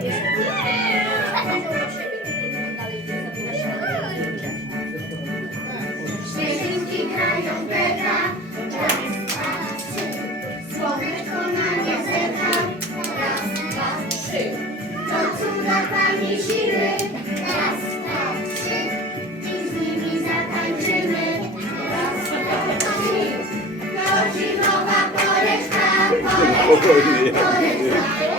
siebie. Śnieżynki grają beka, raz, dwa, trzy. Słoneczko na nie zeka, raz, dwa, trzy. To cuda Pani siły, raz, dwa, trzy. I z nimi zatańczymy, raz, dwa, trzy. Zimowa poleczka, poleczka, poleczka.